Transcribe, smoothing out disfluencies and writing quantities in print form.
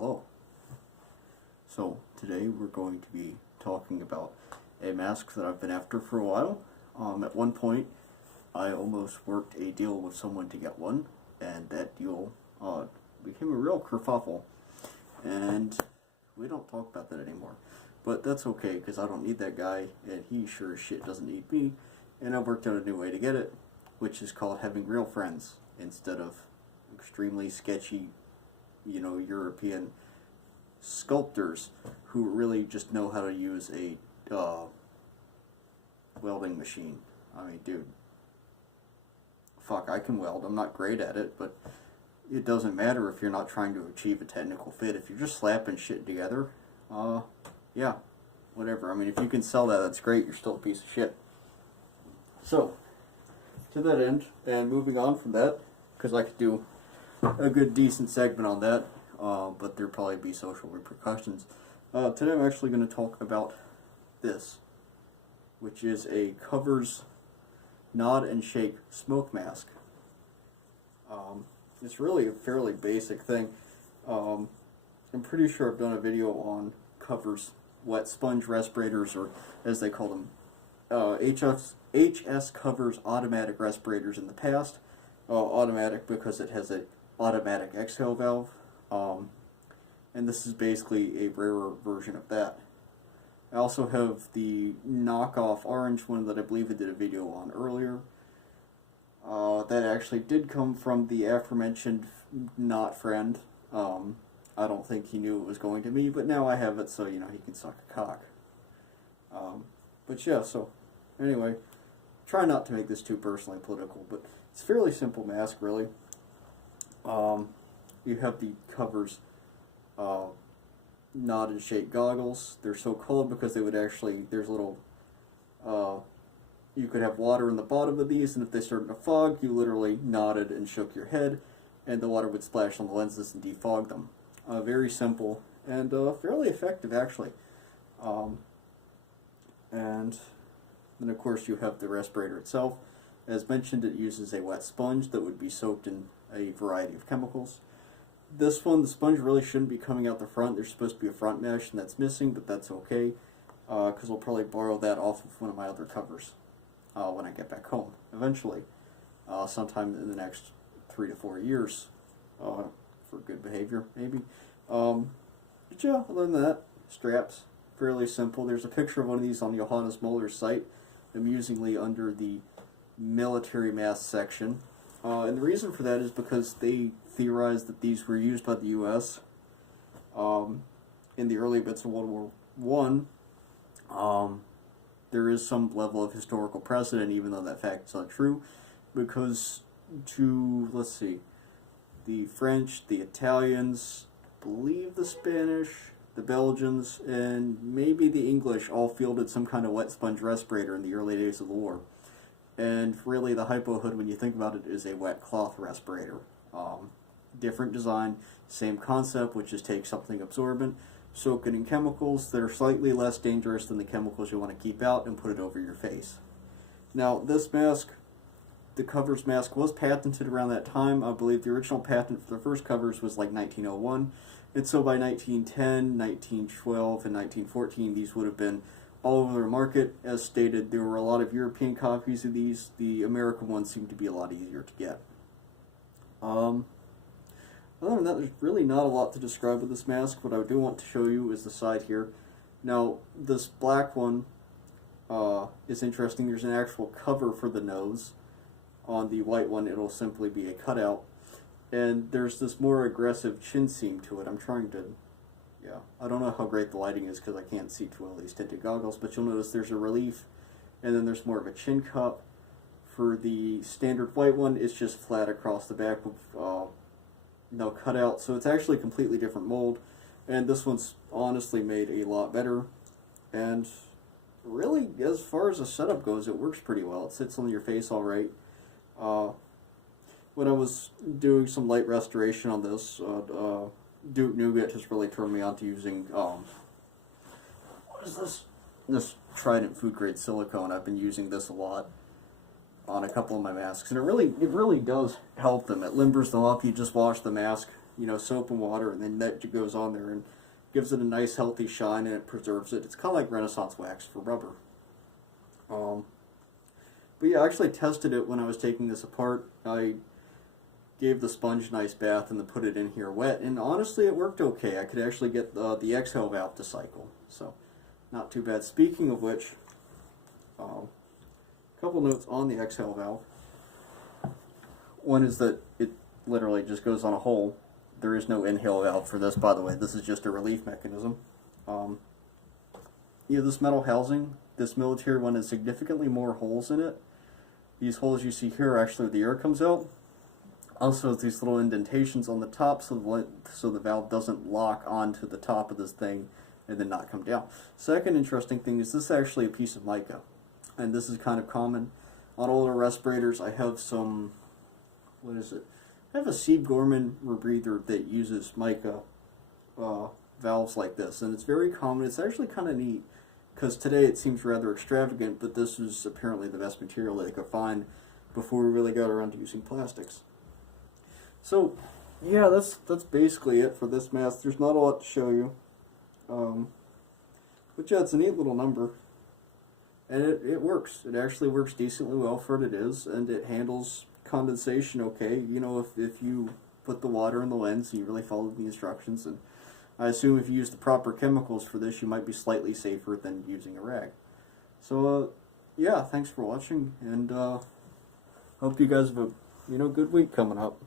Hello. So today we're going to be talking about a mask that I've been after for a while. At one point I almost worked a deal with someone to get one, and that deal became a real kerfuffle, and we don't talk about that anymore. But that's okay, because I don't need that guy, and he sure as shit doesn't need me, and I've worked out a new way to get it, which is called having real friends instead of extremely sketchy, European sculptors who really just know how to use a welding machine. I mean, dude, fuck, I can weld. I'm not great at it, but it doesn't matter if you're not trying to achieve a technical fit. If you're just slapping shit together, yeah, whatever. I mean, if you can sell that, that's great. You're still a piece of shit. So, to that end, and moving on from that, because I could do a good, decent segment on that, but there'd probably be social repercussions. Today I'm actually going to talk about this, which is a Covers Nod and Shake smoke mask. It's really a fairly basic thing. I'm pretty sure I've done a video on Covers wet sponge respirators, or as they call them, HS Covers automatic respirators in the past. Automatic because it has an automatic exhale valve, and this is basically a rarer version of that. I also have the knockoff orange one that I believe I did a video on earlier. That actually did come from the aforementioned not friend. I don't think he knew it was going to me, but now I have it, so he can suck a cock. But yeah, so anyway, try not to make this too personally political, but it's a fairly simple mask, really. You have the Covers Nod and Shake goggles. They're so called because they would actually, there's little, you could have water in the bottom of these, and if they started to fog, you literally nodded and shook your head, and the water would splash on the lenses and defog them. Very simple, and fairly effective, actually. And then, of course, you have the respirator itself. As mentioned, it uses a wet sponge that would be soaked in a variety of chemicals. This one, the sponge really shouldn't be coming out the front. There's supposed to be a front mesh, and that's missing, but that's okay, because I'll probably borrow that off of one of my other covers when I get back home, eventually, sometime in the next 3 to 4 years, for good behavior, maybe. But yeah, other than that, straps, fairly simple. There's a picture of one of these on Johannes Moller's site, amusingly under the military mask section. And the reason for that is because they theorized that these were used by the U.S. In the early bits of World War I. There is some level of historical precedent, even though that fact is not true, because let's see, the French, the Italians, I believe the Spanish, the Belgians, and maybe the English all fielded some kind of wet sponge respirator in the early days of the war. And really, the Hypo Hood, when you think about it, is a wet cloth respirator. Different design, same concept, which is take something absorbent, soak it in chemicals that are slightly less dangerous than the chemicals you want to keep out, and put it over your face. Now, this mask, the Covers mask, was patented around that time. I believe the original patent for the first covers was like 1901. And so by 1910, 1912, and 1914, these would have been all over the market. As stated, there were a lot of European copies of these. The American ones seem to be a lot easier to get. Other than that, there's really not a lot to describe with this mask. What I do want to show you is the side here. Now, this black one is interesting. There's an actual cover for the nose. On the white one, it'll simply be a cutout. And there's this more aggressive chin seam to it. I'm trying to, I don't know how great the lighting is because I can't see too well these tinted goggles, but you'll notice there's a relief, and then there's more of a chin cup. For the standard white one, it's just flat across the back with no cutout, so it's actually a completely different mold, and this one's honestly made a lot better, and really, as far as the setup goes, it works pretty well. It sits on your face all right. When I was doing some light restoration on this, Duke Nougat has really turned me on to using, what is this? This Trident food grade silicone. I've been using this a lot on a couple of my masks, and it really does help them. It limbers them up. You just wash the mask soap and water, and then that goes on there and gives it a nice healthy shine, and it preserves it. It's kind of like Renaissance wax for rubber. But yeah, I actually tested it when I was taking this apart. I gave the sponge a nice bath and then put it in here wet, and honestly it worked okay. I could actually get the exhale valve to cycle, so not too bad. Speaking of which, a couple notes on the exhale valve. One is that it literally just goes on a hole. There is no inhale valve for this, by the way. This is just a relief mechanism. This metal housing, this military one, has significantly more holes in it. These holes you see here are actually where the air comes out. Also, these little indentations on the top so the valve doesn't lock onto the top of this thing and then not come down. Second interesting thing is this is actually a piece of mica, and this is kind of common on older respirators. I have some, what is it? I have a Sieb Gorman rebreather that uses mica valves like this, and it's very common. It's actually kind of neat because today it seems rather extravagant, but this is apparently the best material that they could find before we really got around to using plastics. So, yeah, that's basically it for this mask. There's not a lot to show you. But yeah, it's a neat little number. And it works. It actually works decently well for what it is, and it handles condensation okay. If you put the water in the lens and you really follow the instructions, and I assume if you use the proper chemicals for this, you might be slightly safer than using a rag. So, yeah, thanks for watching, and hope you guys have a good week coming up.